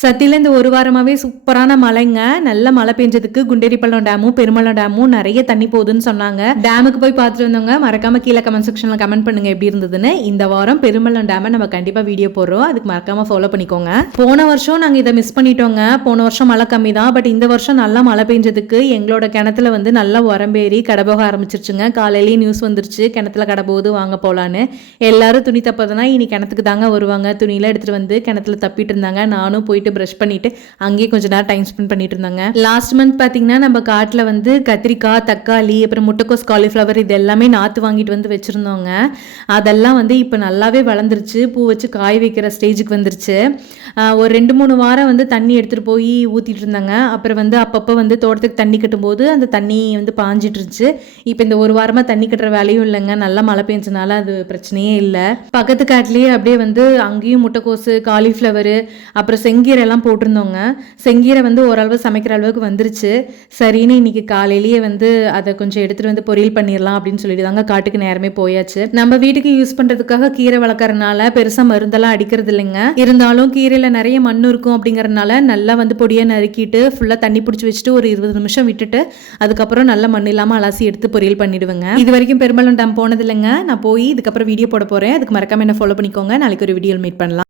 சத்தியில இந்த ஒரு வாரமாவே சூப்பரான மழைங்க. நல்ல மழை பெஞ்சதுக்கு குண்டேரிப்பள்ளம் டேமும் பெருமளம் டேமும் நிறைய தண்ணி போகுதுன்னு சொன்னாங்க. டேமுக்கு போய் பார்த்துட்டு வந்தவங்க மறக்காம கீழே கமெண்ட் செக்ஷன்ல கமெண்ட் பண்ணுங்க எப்படி இருந்ததுன்னு. இந்த வாரம் பெருமளம் டேமை நம்ம கண்டிப்பா வீடியோ போடுறோம், அதுக்கு மறக்காம ஃபாலோ பண்ணிக்கோங்க. போன வருஷம் நாங்க இதை மிஸ் பண்ணிட்டோங்க. போன வருஷம் மழை கம்மி தான், பட் இந்த வருஷம் நல்லா மழை பெஞ்சதுக்கு எங்களோட கிணத்துல வந்து நல்லா உரம்பேறி கடை போக ஆரம்பிச்சிருச்சுங்க. காலையிலேயே நியூஸ் வந்துருச்சு கிணத்துல கடை போகுது வாங்க போலான்னு. எல்லாரும் துணி தப்பதுனா இனி கிணத்துக்கு தாங்க வருவாங்க. துணியெல்லாம் எடுத்துட்டு வந்து கிணத்துல தப்பிட்டு இருந்தாங்க. நானும் போயிட்டு ப்ரஷ் பண்ணிட்டு அங்கேயே கொஞ்ச நேரம் டைம் ஸ்பெண்ட் பண்ணிட்டு இருந்தாங்க. லாஸ்ட் மந்த் பாத்தீங்கன்னா நம்ம காட்டுல வந்து கத்திரிக்காய், தக்காளி, அப்புறம் முட்டைக்கோஸ், காலிஃபிளவர் இது எல்லாமே நாத்து வாங்கிட்டு வந்து வச்சிருந்தோங்க. அதெல்லாம் வந்து இப்ப நல்லாவே வளர்ந்துருச்சு, பூ வச்சு காய வைக்கிற ஸ்டேஜுக்கு வந்துருச்சு. ஒரு 2-3 வாரம் வந்து தண்ணி எடுத்துட்டு போய் ஊத்திட்டு இருந்தாங்க. அப்புறம் வந்து அப்பப்போ வந்து தோட்டத்துக்கு தண்ணி கட்டும் போது அந்த தண்ணி வந்து பாஞ்சிட்டு இருந்துச்சு. இப்போ இந்த ஒரு வாரமா தண்ணி கட்டுற வேலையும் இல்லைங்க. நல்லா மழை பெஞ்சனால அது பிரச்சனையே இல்லை. பக்கத்து காட்டுலயே அப்படியே வந்து அங்கேயும் முட்டைக்கோசு, காலிஃபிளவர், அப்புறம் செங்கீரை எல்லாம் போட்டிருந்தோங்க. செங்கீரை வந்து ஓரளவு சமைக்கிற அளவுக்கு வந்துருச்சு. சரின்னு இன்னைக்கு காலையிலேயே வந்து அதை கொஞ்சம் எடுத்துட்டு வந்து பொரியல் பண்ணிடலாம் அப்படின்னு சொல்லிட்டு தாங்க காட்டுக்கு நேரமே போயாச்சு. நம்ம வீட்டுக்கு யூஸ் பண்றதுக்காக கீரை வளர்க்கறதுனால பெருசா மருந்தெல்லாம் அடிக்கிறது இல்லைங்க. இருந்தாலும் கீரையில நிறைய மண் இருக்கும் அப்படிங்கறதுனால நல்லா வந்து பொடியா நறுக்கிட்டு ஃபுல்லா தண்ணி பிடிச்சி வச்சுட்டு ஒரு 20 நிமிஷம் விட்டுட்டு அதுக்கப்புறம் நல்ல மண் இல்லாம அலசி எடுத்து பொரியல் பண்ணிடுவேங்க. இது வரைக்கும் பெரும்பாலும் டேம் போனது இல்லைங்க. நான் போய் இதுக்கப்புறம் வீடியோ போட போறேன். அதுக்கு மறக்காம என்ன ஃபாலோ பண்ணிக்கோங்க. நாளைக்கு ஒரு வீடியோ மீட் பண்ணலாம்.